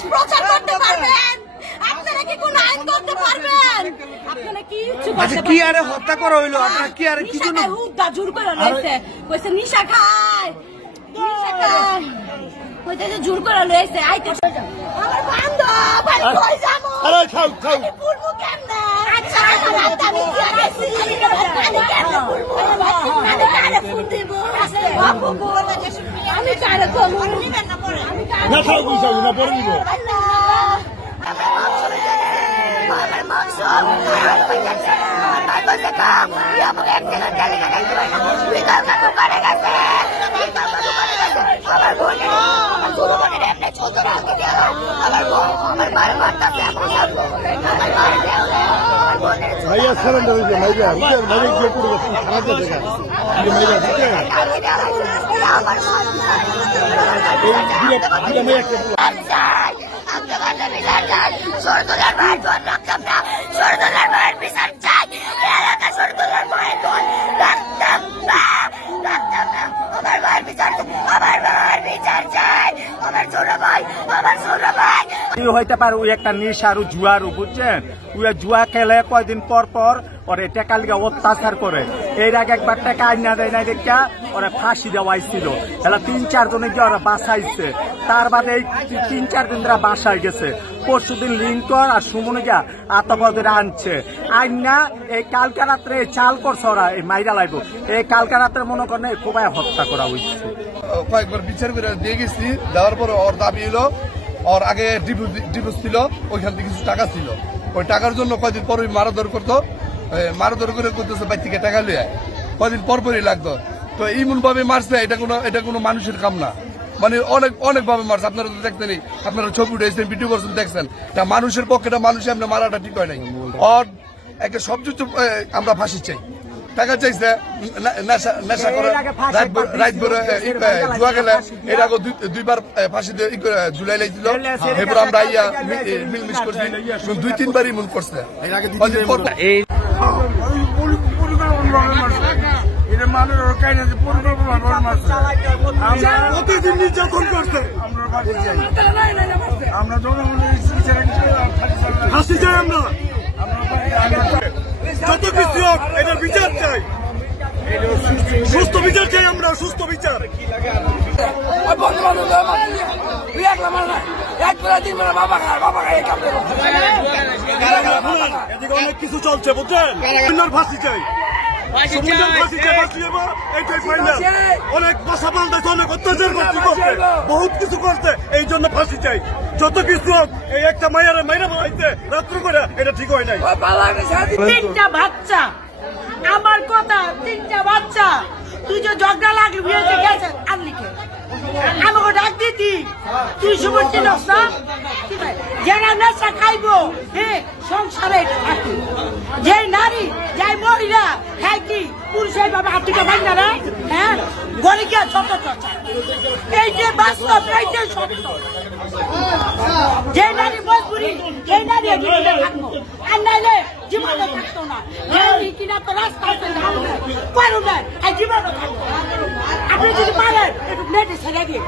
দেশ প্রচার করতে পারবেন? আপনারা কি কোন আইন করতে পারবেন? আপনারা কি কিছু করতে পারবেন? কি আরে হত্যা করা হইলো? আপনারা কি আরে কিছু না হুদ্দা জোর করে লইছে, কইছে নিশা খায়, নিশা খায়, কইতে যে জোর করে লইছে। আইতে আমার বান্ধব ভাই কই যাবো? আরে খাও খাও, আমি পুরবো কেমনে? আচ্ছা আমি কি গেছি, আমি কেমনে পুরবো? আমি কারে ফুল দেব? বাবু বলে যে আমি কারে কম নিবেন না পরে, আমি কারে না খাও বুঝাও না পরে নিব। আমার মাংস আমার কাছে কাম আমাকে এক জায়গা চালিয়ে গেছে, বিকাল কাকু করে গেছে, বিকাল কাকু করে গেছে। আমার বোনে আমার ছোট বোনের এমনি ছোট রাখতে দিল, আমার বোন আমার মায়ের মারতাছে, আমার মায়ের দেওয়া আমার বোনের ভাইয়া সারেন্ডার হয়েছে, ভাইয়া ভাইয়া গিয়ে পড়ে গেছে থানাতে দেখা ভাইয়া দিকে আমার সরকার মায়ের বোন রাখতাম না, সরকার মায়ের বিচার চাই, এলাকা সরকার মায়ের বোন রাখতাম না, রাখতাম না। আমার মায়ের বিচার, আমার মায়ের বিচার চাই, আমার ছোট ভাই, আমার ছোট ভাই। হইতে পারে ওই একটা নেশার জুয়ার, বুঝছেন? ওই জুয়া খেলে কয়দিন পর পর ওরে টাকা লিগে অত্যাচার করে। এর আগে একবার টাকা আইনা দেয় না দেখা ওরা ফাঁসি দেওয়াইছিল, এলা ৩-৪ জনে গিয়ে ওরা বাসাইছে। তার বাদে এই ৩-৪ দিন ধরে বাসায় গেছে। পরশুদিন লিঙ্কন আর সুমনে গিয়া আতঙ্কদের আনছে আইনা, এই কালকা রাত্রে চাল করছে ওরা, এই মাইরা লাগবো। এই কালকা রাত্রে মনে করেন কোবাই হত্যা করা হয়েছে। কয়েকবার বিচার করে দিয়ে গেছি, দেওয়ার পর ওর দাবি হলো ওর আগে ডিভোর্স ছিল, ওইখান থেকে কিছু টাকা ছিল, ওই টাকার জন্য কয়দিন পর মারাধর করতো, মারাধর করে করতেছে বাইর থেকে টাকা লিয়ে, কয়দিন পরপরই লাগতো। তো এমন ভাবে মারছে, এটা কোনো মানুষের কাম না, মানে অনেক ভাবে মারছে। আপনারা তো দেখতেনি, আপনারা ছবি উঠেছেন, ভিডিও করছেন, দেখছেন। এটা মানুষের পক্ষে, এটা মানুষের এমনি মারাটা ঠিক হয় নাই। ওর একটা সবচেয়ে আমরা ফাঁসি চাই। টাকা চাইছে, নেশা করে রাত ভরে জুয়া গেলে এর আগে 2বার ফাঁসি দিয়ে ঝুলাই লাইছিল। এরপর আমরা আইয়া মিলমিশ করছি, 2-3 বারই মন করছে। প্রতিদিন নির্যাতন করছে, আমরা ফাঁসি চাই, আমরা যত কিছু হোক এটার বিচার চাই, সুস্থ বিচার চাই, আমরা সুস্থ বিচার। এদিকে অনেক কিছু চলছে, বুঝছেন? ফাঁসি চাই, অনেক বাসা পাল্টাইছে, অনেক অত্যাচার করছে, বহুত কিছু করছে, এই জন্য ফাঁসি চাই। যত কিছু হোক, এই একটা মায়ের মাইরা বাড়াইতে রাত্র করে, এটা ঠিক হয় নাই। 3টা বাচ্চা, আমার কথা 3টা বাচ্চা, তুই যে ঝগড়া লাগলি বিয়েতে গেছে আনলিকে আমাকে ডাক দিতি, তুই সুবর্তি নস না, যারা নেশা খাইবো সংসারে থাকি, যে নারী যাই মহিলা হ্যাঁ কি পুরুষের ভাবে হাতিটা ভাই না, হ্যাঁ গরিকা ছোট ছোট, এই যে বাস্তব, এই যে সত্য। যে নারী মজবুরি, সেই নারী জীবনে থাকবো, আর নাইলে জীবনে থাকতো না। কিনা তো রাস্তায় পারো না, আর জীবনে থাকতো। আপনি যদি পারেন একটু নেটে ছেড়ে দিন।